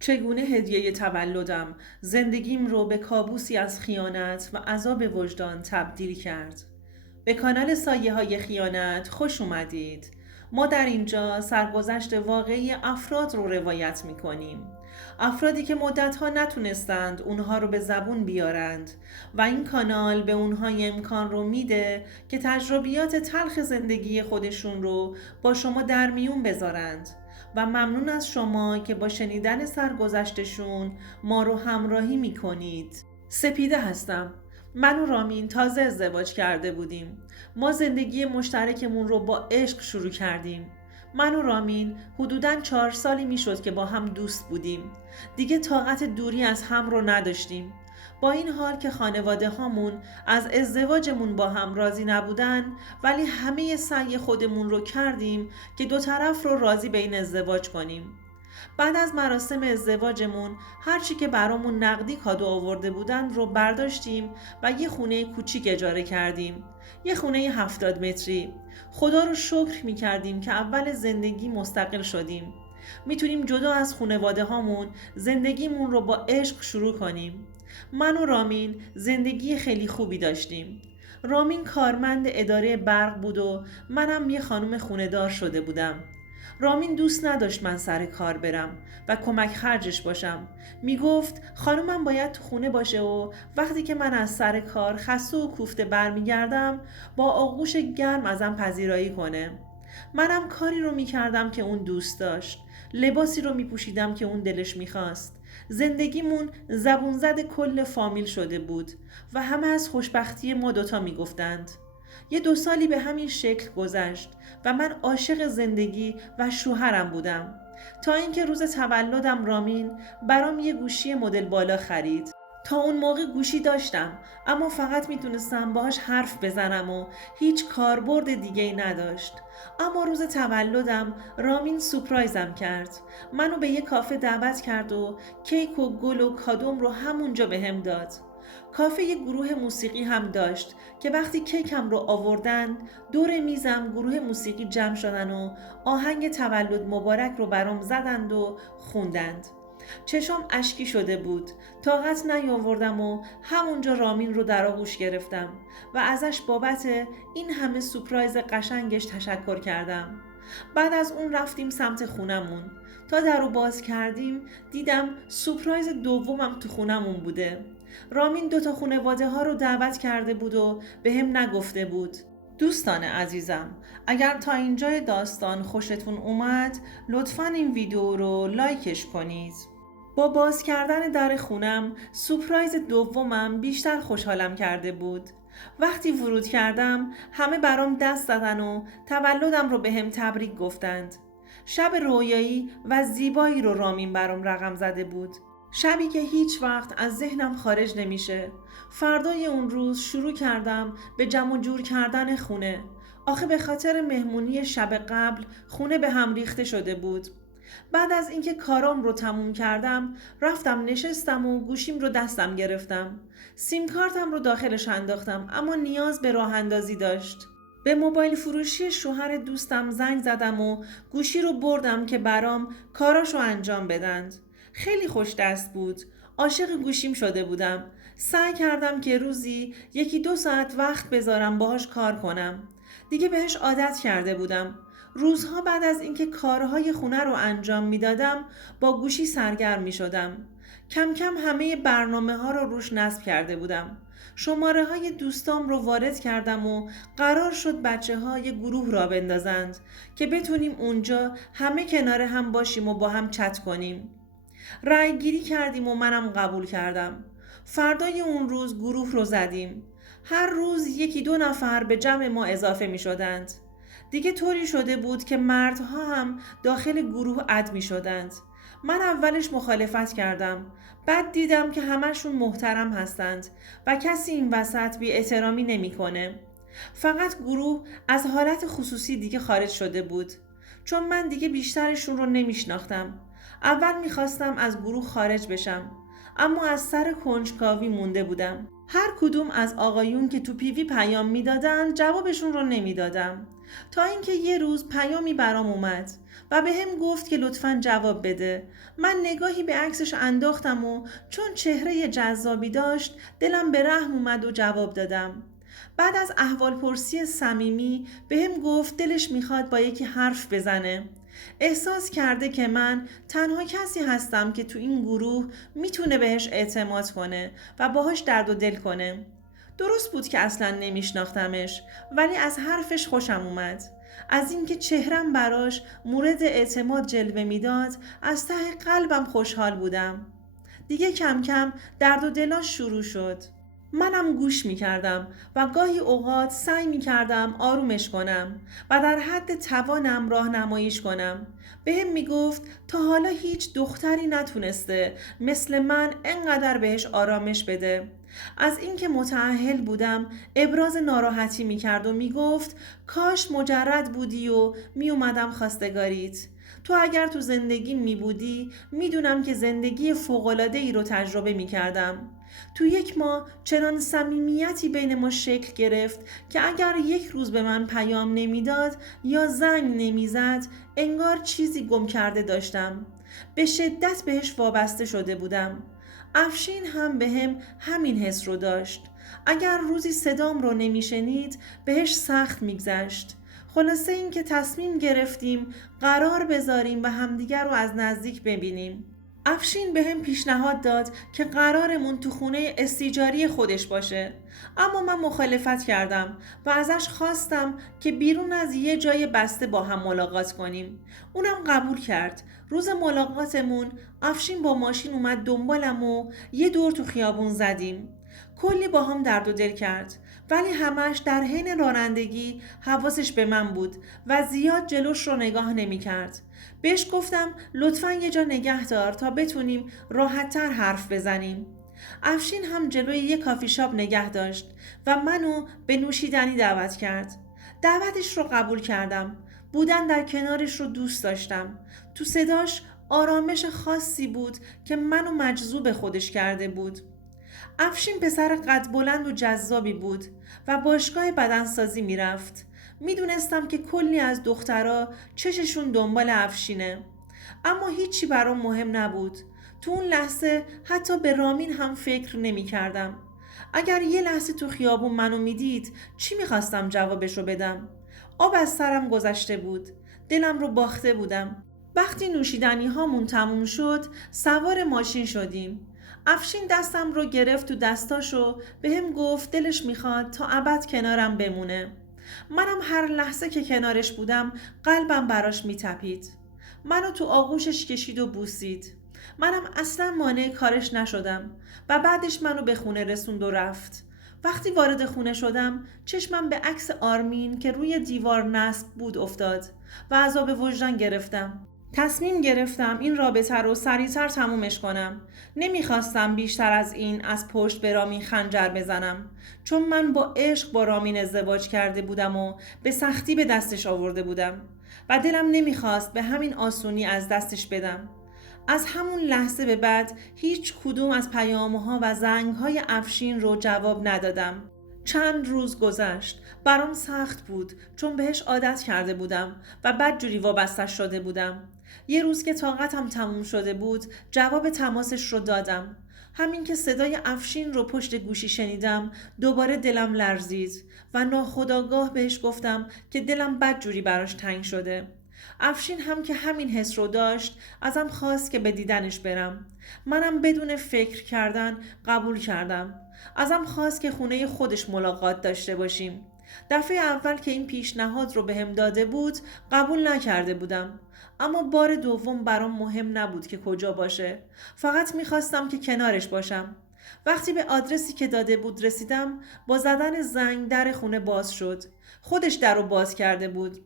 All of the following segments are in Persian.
چگونه هدیه تولدم زندگیم رو به کابوسی از خیانت و عذاب وجدان تبدیل کرد. به کانال سایه های خیانت خوش اومدید. ما در اینجا سرگذشت واقعی افراد رو روایت می کنیم. افرادی که مدتها نتونستند اونها رو به زبون بیارند و این کانال به اونها امکان رو میده که تجربیات تلخ زندگی خودشون رو با شما در میون بذارند و ممنون از شما که با شنیدن سرگذشتشون ما رو همراهی میکنید. سپیده هستم. من و رامین تازه ازدواج کرده بودیم. ما زندگی مشترکمون رو با عشق شروع کردیم. من و رامین حدوداً 4 سالی میشد که با هم دوست بودیم. دیگه طاقت دوری از هم رو نداشتیم. با این حال که خانواده هامون از ازدواجمون با هم راضی نبودن، ولی همه سعی خودمون رو کردیم که دو طرف رو راضی به این ازدواج کنیم. بعد از مراسم ازدواجمون هرچی که برامون نقدی کادو آورده بودن رو برداشتیم و یه خونه کوچیک اجاره کردیم. یه خونه 70 متری. خدا رو شکر می‌کردیم که اول زندگی مستقل شدیم. میتونیم جدا از خانواده هامون زندگیمون رو با عشق شروع کنیم. من و رامین زندگی خیلی خوبی داشتیم. رامین کارمند اداره برق بود و منم یه خانم خونه‌دار شده بودم. رامین دوست نداشت من سر کار برم و کمک خرجش باشم. میگفت خانومم باید تو خونه باشه و وقتی که من از سر کار خسته و کوفته برمیگردم با آغوش گرم ازم پذیرایی کنه. منم کاری رو میکردم که اون دوست داشت. لباسی رو میپوشیدم که اون دلش میخواست. زندگیمون زبون زد کل فامیل شده بود و همه از خوشبختی ما دوتا میگفتند. یه 2 سالی به همین شکل گذشت و من عاشق زندگی و شوهرم بودم تا اینکه روز تولدم رامین برام یه گوشی مدل بالا خرید. تا اون موقع گوشی داشتم اما فقط میتونستم باهاش حرف بزنم و هیچ کاربرد دیگه ای نداشت. اما روز تولدم رامین سورپرایزم کرد. منو به یه کافه دعوت کرد و کیک و گل و کادوم رو همونجا بهم داد. کافه یه گروه موسیقی هم داشت که وقتی کیکم رو آوردن دور میزم گروه موسیقی جمع شدن و آهنگ تولد مبارک رو برام زدند و خوندند. چشام اشکی شده بود. طاقت نیاوردم و همونجا رامین رو در آغوش گرفتم و ازش بابت این همه سورپرایز قشنگش تشکر کردم. بعد از اون رفتیم سمت خونمون. تا در رو باز کردیم دیدم سورپرایز دومم تو خونمون بوده. رامین 2 تا خانواده ها رو دعوت کرده بود و به هم نگفته بود. دوستان عزیزم، اگر تا اینجای داستان خوشتون اومد لطفاً این ویدیو رو لایکش کنید. با باز کردن در خونم سورپرایز دومم بیشتر خوشحالم کرده بود. وقتی ورود کردم همه برام دست زدن و تولدم رو به هم تبریک گفتند. شب رویایی و زیبایی رو رامین برام رقم زده بود. شبی که هیچ وقت از ذهنم خارج نمیشه. فردای اون روز شروع کردم به جمع و جور کردن خونه. آخه به خاطر مهمونی شب قبل خونه به هم ریخته شده بود. بعد از اینکه کارام رو تموم کردم رفتم نشستم و گوشیم رو دستم گرفتم. سیم کارتم رو داخلش انداختم اما نیاز به راه اندازی داشت. به موبایل فروشی شوهر دوستم زنگ زدم و گوشی رو بردم که برام کاراشو انجام بدند. خیلی خوش دست بود. عاشق گوشیم شده بودم. سعی کردم که روزی 1-2 ساعت وقت بذارم باهاش کار کنم. دیگه بهش عادت کرده بودم. روزها بعد از اینکه کارهای خونه رو انجام میدادم با گوشی سرگرم می شدم. کم کم همه برنامه ها رو روش نصب کرده بودم. شماره های دوستام رو وارد کردم و قرار شد بچه ها یه گروه را بندازند که بتونیم اونجا همه کنار هم باشیم و با هم چت کنیم. رای گیری کردیم و منم قبول کردم. فردای اون روز گروه رو زدیم. هر روز 1-2 نفر به جمع ما اضافه می شدند. دیگه طوری شده بود که مردها هم داخل گروه اد می شدند. من اولش مخالفت کردم. بعد دیدم که همشون محترم هستند و کسی این وسط بی احترامی نمی کنه. فقط گروه از حالت خصوصی دیگه خارج شده بود. چون من دیگه بیشترشون رو نمی شناختم. اول می خواستم از گروه خارج بشم. اما از سر کنجکاوی مونده بودم. هر کدوم از آقایون که تو پیوی پیام می دادن جوابشون رو نمی دادم. تا اینکه یه روز پیامی برام اومد و به هم گفت که لطفاً جواب بده. من نگاهی به عکسش انداختم و چون چهره جذابی داشت دلم به رحم اومد و جواب دادم. بعد از احوالپرسی صمیمی به هم گفت دلش میخواد با یکی حرف بزنه. احساس کرده که من تنها کسی هستم که تو این گروه میتونه بهش اعتماد کنه و باهاش درد و دل کنه. درست بود که اصلا نمیشناختمش، ولی از حرفش خوشم اومد. از اینکه چهرم براش مورد اعتماد جلوه میداد از ته قلبم خوشحال بودم. دیگه کم کم درد و دلاش شروع شد. منم گوش می کردم و گاهی اوقات سعی می کردم آرومش کنم و در حد توانم راهنماییش کنم. به هم می گفت تا حالا هیچ دختری نتونسته مثل من انقدر بهش آرامش بده. از اینکه متأهل بودم ابراز ناراحتی می کرد و می گفت کاش مجرد بودی و می اومدم خواستگاریت. تو اگر تو زندگی می بودی می دونم که زندگی فوق‌العاده‌ای رو تجربه می کردم. تو 1 ماه چنان صمیمیتی بین ما شکل گرفت که اگر یک روز به من پیام نمیداد یا زنگ نمیزد انگار چیزی گم کرده داشتم. به شدت بهش وابسته شده بودم. افشین هم به هم همین حس رو داشت. اگر روزی صدام رو نمیشنید بهش سخت میگذشت. خلاصه این که تصمیم گرفتیم قرار بذاریم و همدیگر رو از نزدیک ببینیم. افشین به هم پیشنهاد داد که قرارمون تو خونه استیجاری خودش باشه، اما من مخالفت کردم و ازش خواستم که بیرون از یه جای بسته با هم ملاقات کنیم. اونم قبول کرد. روز ملاقاتمون افشین با ماشین اومد دنبالم و یه دور تو خیابون زدیم. کلی با هم درد و دل کرد، ولی همش در حین رانندگی حواسش به من بود و زیاد جلوش رو نگاه نمی کرد. بهش گفتم لطفاً یه جا نگه دار تا بتونیم راحت‌تر حرف بزنیم. افشین هم جلوی یه کافی شاپ نگه داشت و منو به نوشیدنی دعوت کرد. دعوتش رو قبول کردم. بودن در کنارش رو دوست داشتم. تو صداش آرامش خاصی بود که منو مجذوب خودش کرده بود. افشین پسر قد بلند و جذابی بود و باشگاه بدنسازی میرفت. میدونستم که کلی از دخترها چششون دنبال افشینه، اما هیچی برام مهم نبود. تو اون لحظه حتی به رامین هم فکر نمی کردم. اگر یه لحظه تو خیابون منو میدید چی میخواستم جوابشو بدم؟ آب از سرم گذشته بود. دلم رو باخته بودم. وقتی نوشیدنی هامون تموم شد سوار ماشین شدیم. افشین دستم رو گرفت تو دستاشو به هم گفت دلش میخواد تا ابد کنارم بمونه. منم هر لحظه که کنارش بودم قلبم براش میتپید. منو تو آغوشش کشید و بوسید. منم اصلا مانع کارش نشدم و بعدش منو به خونه رسوند و رفت. وقتی وارد خونه شدم چشمم به عکس آرمین که روی دیوار نصب بود افتاد و عذاب وجدان گرفتم. تصمیم گرفتم این رابطه رو سریعتر تمومش کنم. نمیخواستم بیشتر از این از پشت به رامین خنجر بزنم، چون من با عشق با رامین ازدواج کرده بودم و به سختی به دستش آورده بودم و دلم نمیخواست به همین آسونی از دستش بدم. از همون لحظه به بعد هیچ کدوم از پیام‌ها و زنگ‌های افشین رو جواب ندادم. چند روز گذشت. برام سخت بود چون بهش عادت کرده بودم و بدجوری وابستش شده بودم. یه روز که طاقتم تموم شده بود جواب تماسش رو دادم. همین که صدای افشین رو پشت گوشی شنیدم دوباره دلم لرزید و ناخودآگاه بهش گفتم که دلم بدجوری براش تنگ شده. افشین هم که همین حس رو داشت ازم خواست که به دیدنش برم. منم بدون فکر کردن قبول کردم. ازم خواست که خونه خودش ملاقات داشته باشیم. دفعه اول که این پیشنهاد رو بهم داده بود قبول نکرده بودم، اما بار دوم برام مهم نبود که کجا باشه. فقط میخواستم که کنارش باشم. وقتی به آدرسی که داده بود رسیدم با زدن زنگ در خونه باز شد. خودش در رو باز کرده بود.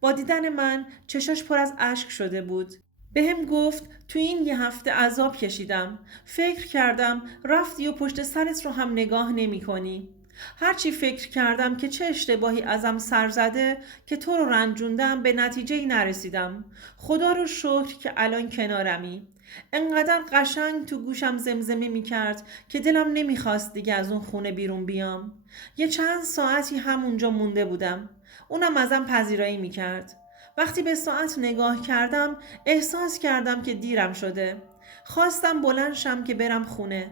با دیدن من چشاش پر از اشک شده بود. به هم گفت تو این یه هفته عذاب کشیدم. فکر کردم رفتی و پشت سرت رو هم نگاه نمی کنی. هرچی فکر کردم که چه اشتباهی ازم سر زده که تو رو رنجوندم به نتیجه‌ای نرسیدم. خدا رو شکر که الان کنارمی. انقدر قشنگ تو گوشم زمزمه می کرد که دلم نمیخواست دیگه از اون خونه بیرون بیام. یه چند ساعتی همونجا مونده بودم. اونم ازم پذیرایی میکرد. وقتی به ساعت نگاه کردم احساس کردم که دیرم شده. خواستم بلند شم که برم خونه،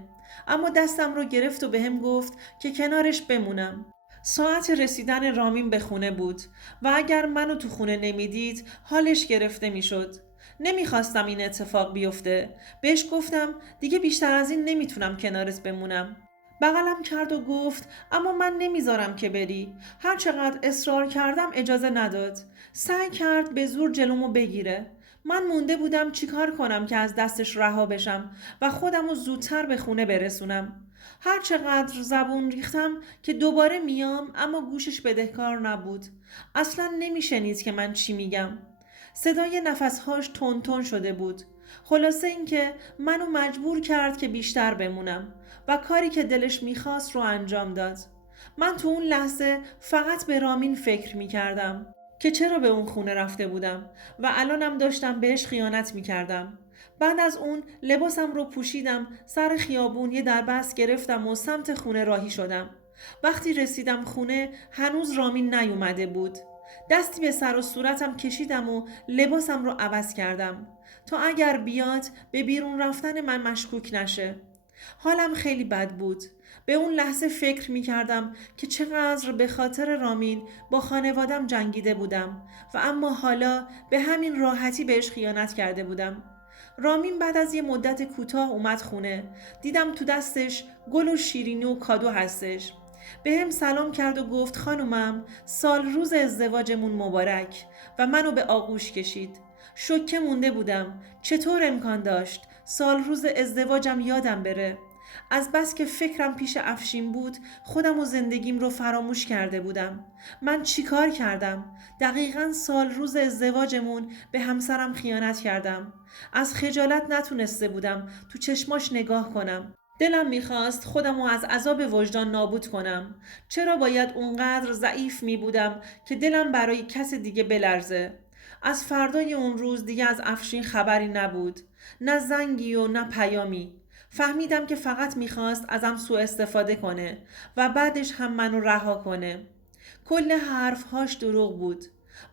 اما دستم رو گرفت و بهم گفت که کنارش بمونم. ساعت رسیدن رامین به خونه بود و اگر منو تو خونه نمیدید حالش گرفته میشد. نمیخواستم این اتفاق بیفته. بهش گفتم دیگه بیشتر از این نمیتونم کنارت بمونم. بغلم کرد و گفت اما من نمیذارم که بری. هر چقدر اصرار کردم اجازه نداد. سعی کرد به زور جلومو بگیره. من مونده بودم چیکار کنم که از دستش رها بشم و خودمو زودتر به خونه برسونم. هر چقدر زبون ریختم که دوباره میام، اما گوشش بدهکار نبود. اصلا نمیشنید که من چی میگم. صدای نفسهاش تون تون شده بود. خلاصه اینکه منو مجبور کرد که بیشتر بمونم و کاری که دلش میخواست رو انجام داد. من تو اون لحظه فقط به رامین فکر میکردم که چرا به اون خونه رفته بودم و الانم داشتم بهش خیانت میکردم. بعد از اون لباسم رو پوشیدم، سر خیابون یه دربست گرفتم و سمت خونه راهی شدم. وقتی رسیدم خونه هنوز رامین نیومده بود. دستی به سر و صورتم کشیدم و لباسم رو عوض کردم تا اگر بیاد به بیرون رفتن من مشکوک نشه. حالم خیلی بد بود. به اون لحظه فکر می کردم که چقدر به خاطر رامین با خانوادم جنگیده بودم و اما حالا به همین راحتی بهش خیانت کرده بودم. رامین بعد از یه مدت کوتاه اومد خونه. دیدم تو دستش گل و شیرینی و کادو هستش. به هم سلام کرد و گفت خانومم سال روز ازدواجمون مبارک و منو به آغوش کشید. شوکه مونده بودم. چطور امکان داشت سال روز ازدواجم یادم بره؟ از بس که فکرم پیش افشین بود خودم و زندگیم رو فراموش کرده بودم. من چیکار کردم؟ دقیقاً سال روز ازدواجمون به همسرم خیانت کردم. از خجالت نتونسته بودم تو چشماش نگاه کنم. دلم میخواست خودم رو از عذاب وجدان نابود کنم. چرا باید اونقدر ضعیف میبودم که دلم برای کس دیگه بلرزه؟ از فردای اون روز دیگه از افشین خبری نبود. نه زنگی و نه پیامی. فهمیدم که فقط میخواست ازم سوء استفاده کنه و بعدش هم منو رها کنه. کل حرفهاش دروغ بود.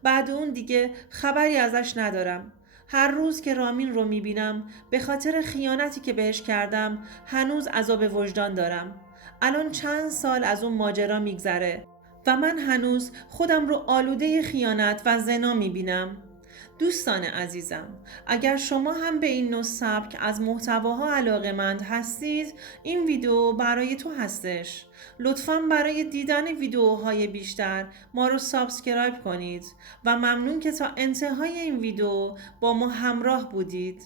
بعد اون دیگه خبری ازش ندارم. هر روز که رامین رو میبینم به خاطر خیانتی که بهش کردم هنوز عذاب وجدان دارم. الان چند سال از اون ماجرا میگذره و من هنوز خودم رو آلوده خیانت و زنا میبینم. دوستان عزیزم، اگر شما هم به این نوع سبک از محتواها علاقه‌مند هستید، این ویدیو برای تو هستش. لطفاً برای دیدن ویدیوهای بیشتر ما رو سابسکرایب کنید و ممنون که تا انتهای این ویدیو با ما همراه بودید.